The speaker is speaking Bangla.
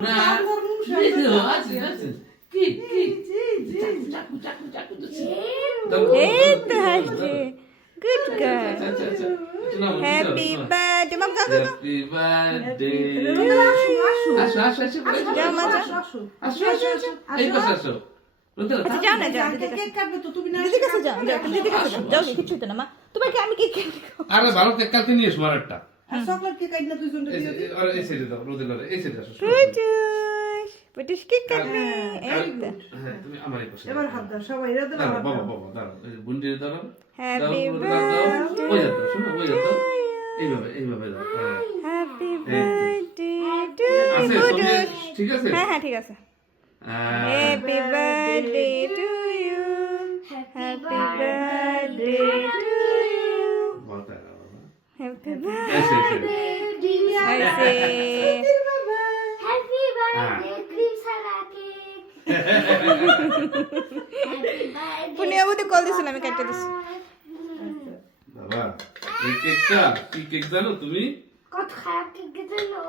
Good girl. Happy birthday. Mom, go. Happy birthday. যাও মা যাও। আচ্ছা যাও না যাও দিদির কাছে যাও যাও তুমি দিদির কাছে যাও যাও কিছু হতো না মা তোমার কি আমি কি আরে ভালো কেক কাটতে নিয়ে এসো আরেকটা চকলেট কেক আইনা দুইজন আরে এই সাইডে দাও রোদে এই সাইডে আসো পুটুস পুটুস কি কাটবে হ্যাঁ তুমি আমারই পাশে এবার হাত দাও সবাই এরা দাও দাঁড়াও বাবা দাঁড়াও এই বুন্ডি দাঁড়াও হ্যাপি ওই যাও শোনো ওই যাও এইভাবে দাও হ্যাপি বার্থডে টু আছে ইউ ঠিক আছে হ্যাঁ ঠিক আছে happy birthday to you happy birthday to you happy birthday ऐसे हैप्पी बर्थडे क्रीम सारा केक हैप्पी बर्थडे পুনিয়া বুতে কল দিছিল আমি কাটতে দিছি বাবা এই কেকটা কি কেক জানো তুমি কত খারাপ কেক দিলো